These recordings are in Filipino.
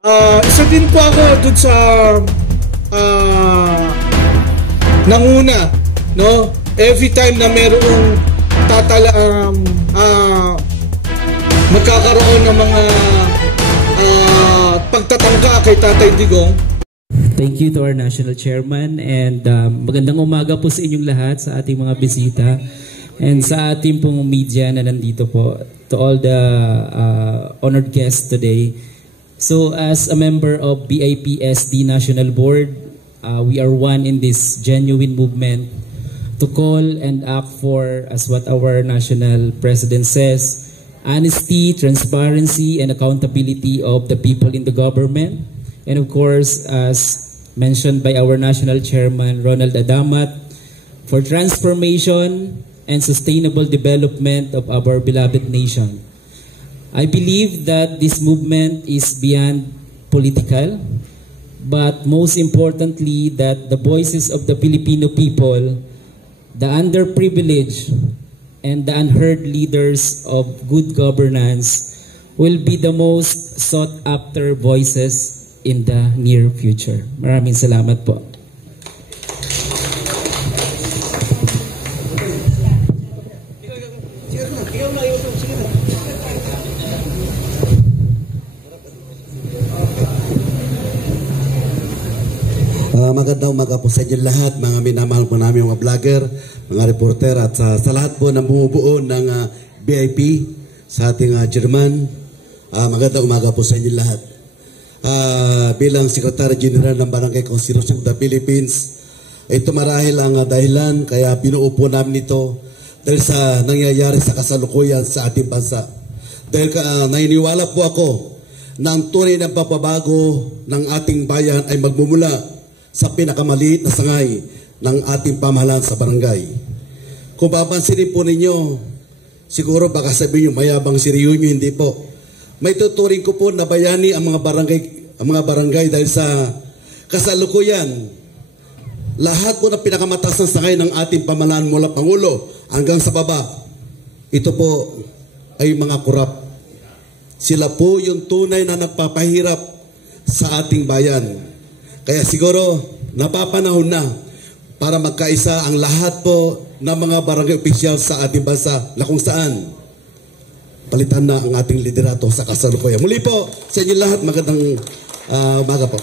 Isa din po ako dun sa nanguna, no? Every time na merong magkakaroon ng mga pagtatangka kay Tatay Digong. Thank you to our National Chairman and magandang umaga po sa inyong lahat, sa ating mga bisita and sa ating pong media na nandito po, to all the honored guests today. So as a member of BIPSD National Board, we are one in this genuine movement to call and act for, as what our national president says, honesty, transparency, and accountability of the people in the government. And of course, as mentioned by our national chairman, Ronald Adamat, for transformation and sustainable development of our beloved nation. I believe that this movement is beyond political, but most importantly, that the voices of the Filipino people, the underprivileged, and the unheard leaders of good governance will be the most sought after voices in the near future. Maraming salamat po. Magandang umaga po sa inyo lahat, mga minamahal po namin mga vlogger, mga reporter at sa lahat po ng bumubuo ng BIP sa ating German. Magandang umaga po sa inyo lahat. Bilang Secretary General ng Barangay Constitution of the Philippines, ito marahil ang dahilan kaya binuo po namin ito dahil sa nangyayari sa kasalukuyan sa ating bansa. Dahil naniniwala po ako na ang tunay na pagbabago ng ating bayan ay magmumula sa pinakamaliit na sangay ng ating pamahalaan sa barangay. Kung papansinin po ninyo, siguro baka sabihin nyo mayabang si Reunion, hindi po. May tuturing ko po na bayani ang mga barangay dahil sa kasalukuyan. Lahat po ng pinakamataas na sangay ng ating pamahalaan mula Pangulo hanggang sa baba, ito po ay mga kurap. Sila po yung tunay na nagpapahirap sa ating bayan. Kaya siguro napapanahon na para magkaisa ang lahat po ng mga barangay opisyal sa ating bansa na kung saan palitan na ang ating liderato sa kasalukuyan. Muli po sa inyo lahat, magandang umaga po.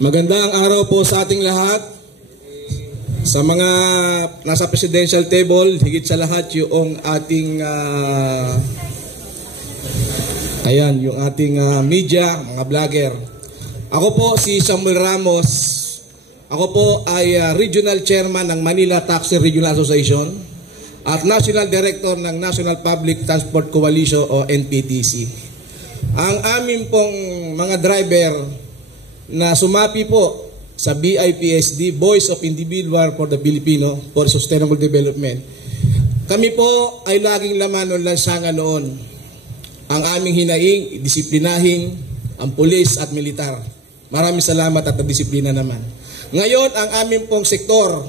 Magandang araw po sa ating lahat. Sa mga nasa presidential table, higit sa lahat yung ating yung ating media, mga vlogger. Ako po si Samuel Ramos. Ako po ay Regional Chairman ng Manila Taxi Regional Association at National Director ng National Public Transport Coalition o NPTC. Ang amin pong mga driver na sumapi po sa BIPSD, Voice of Individual for the Filipino for Sustainable Development. Kami po ay laging laman ng lansangan noon. Ang aming hinaing, disiplinahin ang pulis at militar. Maraming salamat at disiplina naman. Ngayon, ang aming pong sektor,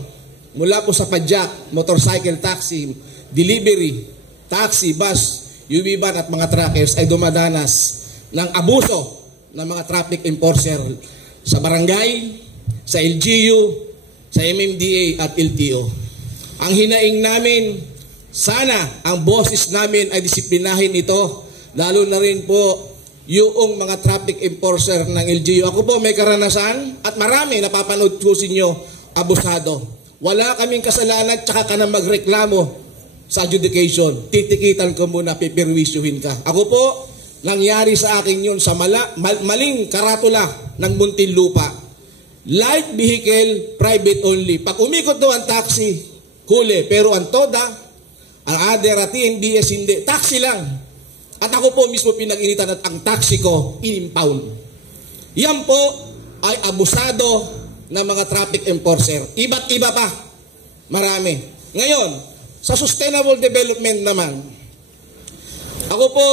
mula po sa padyak, motorcycle taxi, delivery, taxi, bus, UV van at mga truckers ay dumadanas ng abuso ng mga traffic enforcer sa barangay, sa LGU, sa MMDA at LTO. Ang hinaing namin, sana ang boses namin ay disiplinahin ito, lalo na rin po yung mga traffic enforcer ng LGU. Ako po may karanasan at marami napapanood ko sa inyo, abusado. Wala kaming kasalanan, tsaka ka na magreklamo sa adjudication. Titikitan ko muna, pipirwisyuhin ka. Ako po, nangyari sa akin yun sa maling karatula ng Muntinlupa. Light vehicle, private only. Pag umikot doon ang taxi, huli. Pero ang TODA, ang ADER at TNBS hindi. Taxi lang. At ako po mismo pinag-initan at ang taxi ko, in-impound. Yan po ay abusado ng mga traffic enforcer. Iba't iba pa. Marami. Ngayon, sa sustainable development naman, ako po,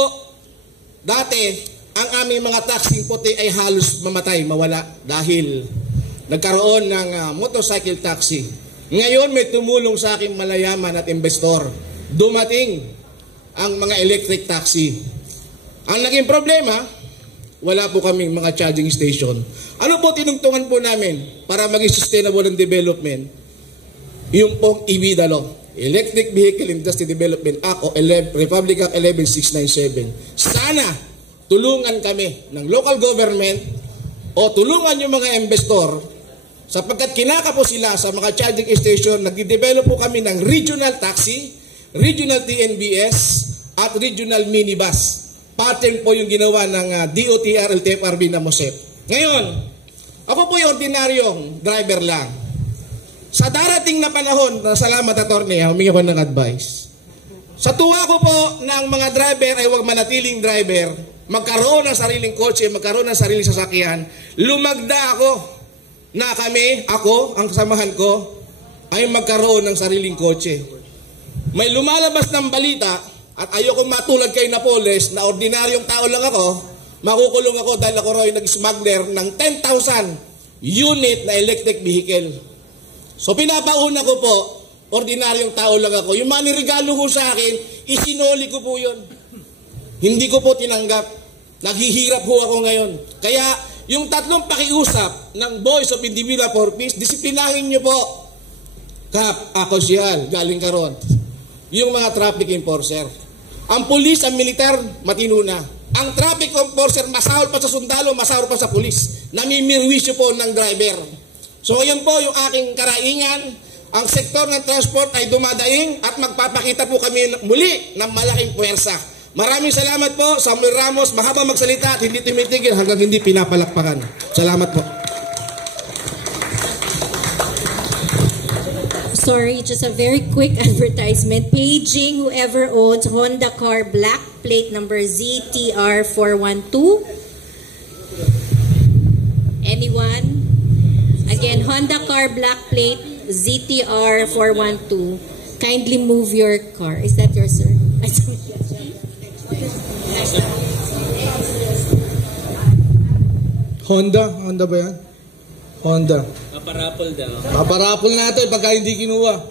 dati, ang aming mga taxing puti ay halos mamatay, mawala. Dahil nagkaroon ng motorcycle taxi. Ngayon may tumulong sa aking malayaman at investor. Dumating ang mga electric taxi. Ang naging problema, wala po kaming mga charging station. Ano po tinungtungan po namin para maging sustainable ang development? Yung pong EVIDA law, Electric Vehicle Industry Development Act o Republic Act 11697. Sana tulungan kami ng local government o tulungan yung mga investor sapagkat kinakapo sila sa mga charging station. Nag-develop po kami ng regional taxi, regional TNBS at regional minibus. Pattern po yung ginawa ng DOTR, LTFRB na MOSEP. Ngayon, ako po yung ordinaryong driver lang. Sa darating na panahon, salamat attorney, humingi ko ng advice. Sa tuwa ko po ng mga driver ay huwag manatiling driver, magkaroon ng sariling kotse, magkaroon ng sariling sasakyan, lumagda ako na ako, ang kasamahan ko, ay magkaroon ng sariling kotse. May lumalabas ng balita, at ayoko matulad kay Napoles na ordinaryong tao lang ako, makukulong ako dahil ako rin nag-smuggler ng 10,000 unit na electric vehicle. So pinapauna ko po, ordinaryong tao lang ako. Yung mga nirigalo ko sa akin, isinoli ko po yun. Hindi ko po tinanggap. Naghihirap po ako ngayon. Kaya yung tatlong pakiusap ng Voice of Individual for Peace, disiplinahin nyo po. Kap, ako siya, galing karon. Yung mga traffic enforcer. Ang pulis, ang militar, matino na. Ang traffic enforcer, masahol pa sa sundalo, masahol pa sa pulis. Namimirwisyo po ng driver. So yan po yung aking karaingan. Ang sektor ng transport ay dumadaing at magpapakita po kami muli ng malaking puwersa. Maraming salamat po, Samuel Ramos, mahaba magsalita at hindi tumitigil hanggang hindi pinapalakpakan. Salamat po. Sorry, just a very quick advertisement. Paging whoever owns Honda car black plate number ZTR412. Anyone? Again, Honda car black plate ZTR412. Kindly move your car. Is that your sir? Honda ba yan? Honda. Paparapol daw. Paparapol natin pagka hindi kinuha.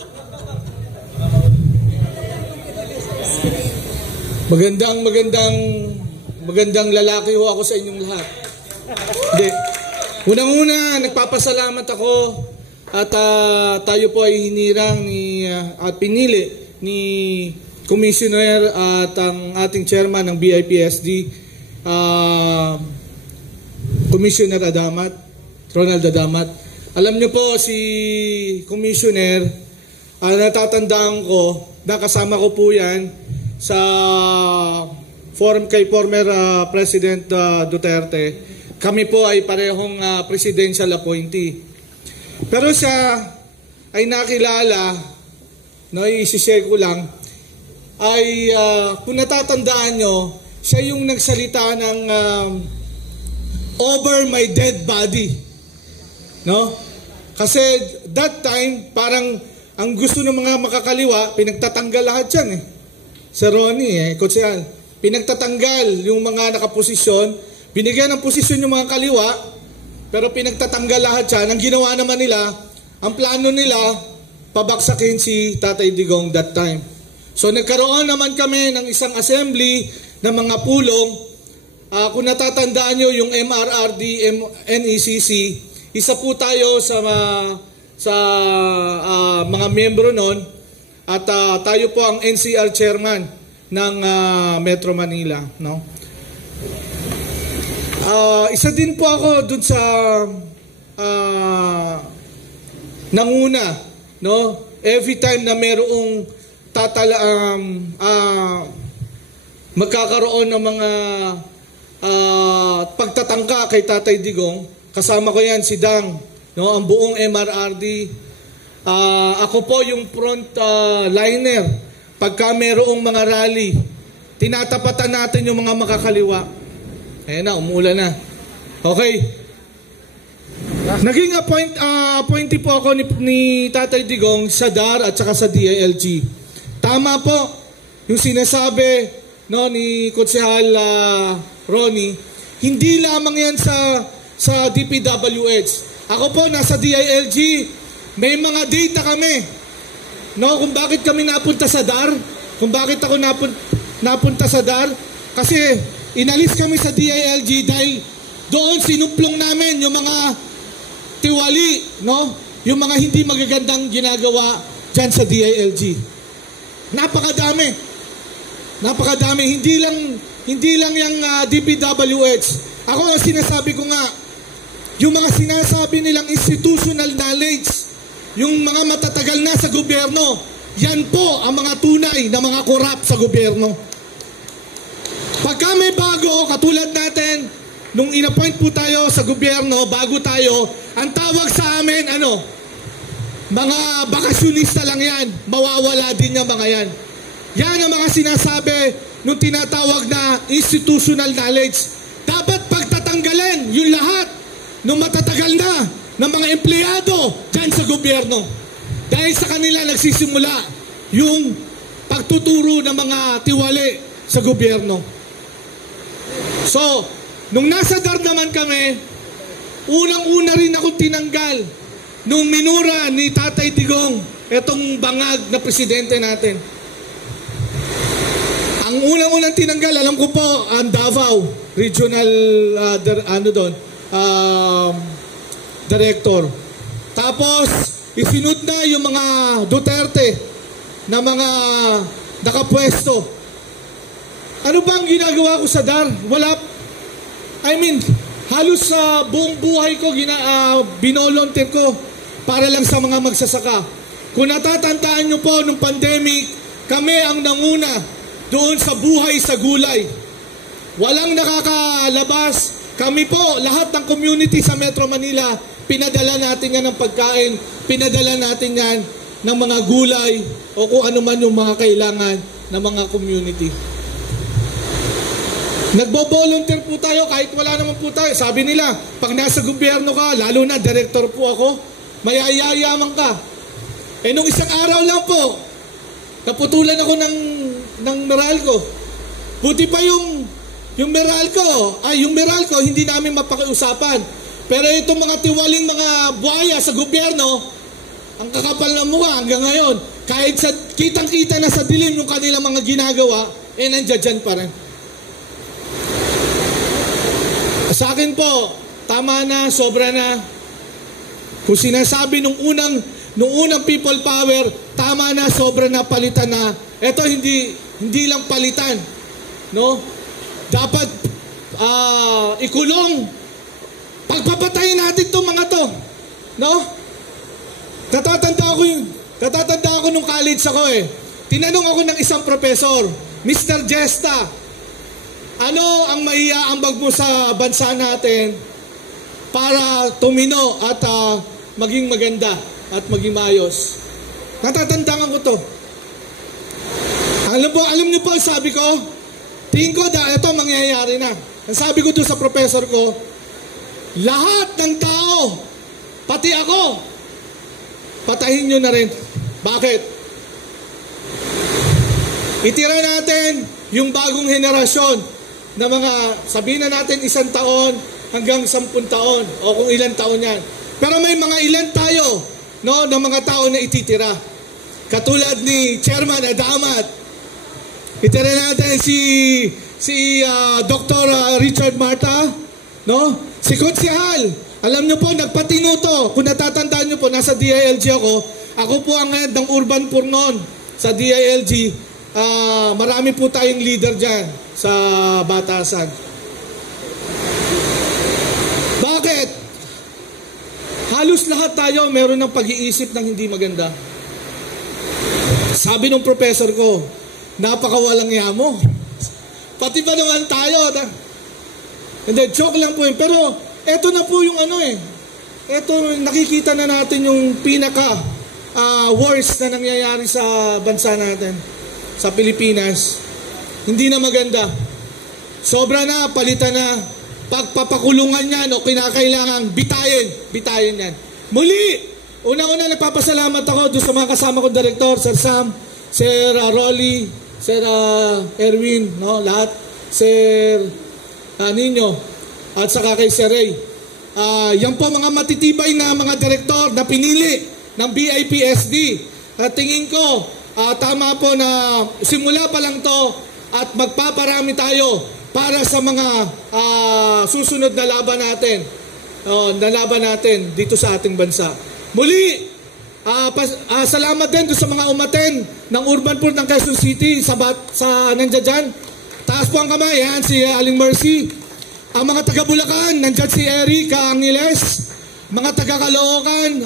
Magandang lalaki ho ako sa inyong lahat. Hindi. Unang-una, nagpapasalamat ako at tayo po ay hinirang at pinili ni Commissioner at ang ating chairman ng BIPSD, Commissioner Ronald Adamat. Alam niyo po si Commissioner, natatandaan ko, nakasama ko po yan sa kay former President Duterte. Kami po ay parehong presidential appointee. Pero siya ay nakilala, i-share ko lang, ay kung natatandaan nyo, siya yung nagsalita ng over my dead body. No? Kasi that time, parang ang gusto ng mga makakaliwa, pinagtatanggal lahat yan eh. Si Ronnie, Kotsehal, pinagtatanggal yung mga nakaposisyon, binigyan ng posisyon yung mga kaliwa, pero pinagtatanggal lahat yan. Ang ginawa naman nila, ang plano nila, pabaksakin si Tatay Digong that time. So nagkaroon naman kami ng isang assembly ng mga pulong. Kung natatandaan nyo yung MRRD, NECC, isa po tayo sa mga membro nun at tayo po ang NCR chairman ng Metro Manila. No? Isa din po ako dun sa nanguna. No? Every time na merong magkakaroon ng mga pagtatangka kay Tatay Digong, kasama ko yan si Dang, no, ang buong MRRD. Ako po yung front liner. Pagka merong mga rally, tinatapatan natin yung mga makakaliwa. Ayan na, umulan na. Okay. Naging appointee po ako ni Tatay Digong sa DAR at saka sa DILG. Tama po yung sinasabi ni Kotsehal Ronnie. Hindi lamang yan sa DPWH. Ako po, nasa DILG, may mga data kami. No, kung bakit kami napunta sa DAR, kung bakit ako napunta sa DAR, kasi inalis kami sa DILG dahil doon sinumplong namin yung mga tiwali, no? Yung mga hindi magagandang ginagawa dyan sa DILG. Napakadami. Hindi lang yung DPWH. Ako ang sinasabi ko nga, yung mga sinasabi nilang institutional knowledge, yung mga matatagal na sa gobyerno, yan po ang mga tunay na mga korap sa gobyerno. Pagka may bago, katulad natin, nung inappoint po tayo sa gobyerno, bago tayo, ang tawag sa amin, mga bakasyonista lang yan, mawawala din yung mga yan. Yan ang mga sinasabi nung tinatawag na institutional knowledge. Dapat pagtatanggalin yung lahat ng matatagal na ng mga empleyado dyan sa gobyerno. Dahil sa kanila nagsisimula yung pagtuturo ng mga tiwali sa gobyerno. So, nung nasa DAR naman kami, unang-una rin akong tinanggal nung minura ni Tatay Digong etong bangag na presidente natin. Ang unang-unang tinanggal, alam ko po, ang Davao Regional Director. Tapos, isinod na yung mga Duterte na mga nakapwesto. Ano ba ang ginagawa ko sa DAR? Wala. Halos sa buong buhay ko, binolonteer ko para lang sa mga magsasaka. Kung natatandaan nyo po, nung pandemic, kami ang nanguna doon sa buhay sa gulay. Walang nakakalabas. Kami po, lahat ng community sa Metro Manila, pinadala natin yan ng pagkain, pinadala natin yan ng mga gulay o kung ano man yung mga kailangan ng mga community. Nagbo-volunteer po tayo kahit wala naman po tayo. Sabi nila, pag nasa gobyerno ka, lalo na director po ako, mayayayaman ka. Nung isang araw lang po, naputulan ako ng Meralco. Buti pa yung Meralco, hindi namin mapakiusapan. Pero itong mga tiwaling mga buhaya sa gobyerno, ang kakapal ng mukha hanggang ngayon, kahit kitang-kita na sa dilim yung kanilang mga ginagawa, nandiyan pa rin. Sa akin po, tama na, sobra na. Kung sinasabi nung unang people power, tama na, sobra na, palitan na. Ito hindi lang palitan, no? Dapat ikulong. Pagpapatayin natin itong mga to, no? Natatanda ako nung college ako Tinanong ako ng isang professor, Mr. Jesta, ano ang maiaambag mo sa bansa natin para tumino at maging maganda at maging maayos? Natatandaan ko to. Alam niyo po, sabi ko, tingin ko ito mangyayari na. Ang sabi ko to sa professor ko, lahat ng tao, pati ako, patayin nyo na rin. Bakit? Itira natin yung bagong henerasyon na mga, sabihin na natin 1 taon hanggang 10 taon o kung ilang taon yan. Pero may mga ilan tayo, no, ng mga tao na ititira. Katulad ni Chairman Adamat. Itira natin si Dr. Richard Marta, no? Si Konsehal. Alam nyo po, nagpatino to. Kung natatandaan nyo po, nasa DILG ako po ang head ng Urban Purnon sa DILG. Marami po tayong leader dyan sa Batasan. Bakit? Halos lahat tayo meron ng pag-iisip ng hindi maganda. Sabi ng professor ko, napakawalang iya mo. Pati ba naman tayo? Hindi, joke lang po yun. Pero eto na po yung eto, nakikita na natin yung pinaka worst na nangyayari sa bansa natin, sa Pilipinas. Hindi na maganda. Sobra na, palitan na. Pagpapakulungan yan o kinakailangan, bitayin yan. Muli, una-una nagpapasalamat ako doon sa mga kasama kong direktor, Sir Sam, Sir Rolly, Sir Erwin, no, lahat, Sir Nino, at saka kay Sir Ray. yan po mga matitibay na mga direktor na pinili ng BIPSD. At tingin ko, tama po na simula pa lang to at magpaparami tayo para sa mga susunod na laban natin. Nalaban natin dito sa ating bansa. Muli, salamat din sa mga umaten ng Urban Port ng Quezon City sa nandiyan dyan. Taas po ang kamay, yan, si Aling Mercy. Ang mga taga Bulacan, nandiyan si Erica Angeles. Mga taga Caloocan,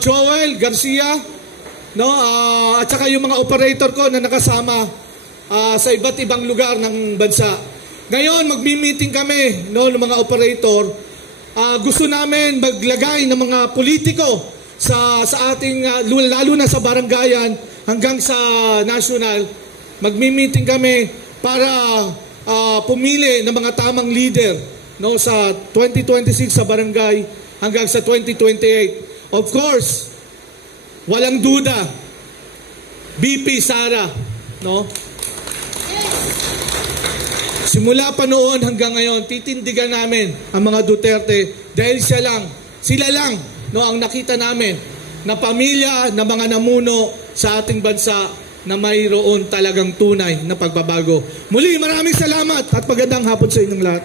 Joel Garcia, no? At saka yung mga operator ko na nakasama sa iba't ibang lugar ng bansa. Ngayon, magmi-meeting kami, no, ng mga operator. Gusto namin maglagay ng mga politiko sa ating, lalo na sa barangayan hanggang sa national. Magmi-meeting kami para pumili ng mga tamang leader, no, sa 2026 sa barangay hanggang sa 2028. Of course, walang duda, BP Sara, no? Simula pa noon hanggang ngayon, titindigan namin ang mga Duterte dahil sila lang, no, ang nakita namin na pamilya na mga namuno sa ating bansa na mayroon talagang tunay na pagbabago. Muli, maraming salamat at magandang hapon sa inyong lahat.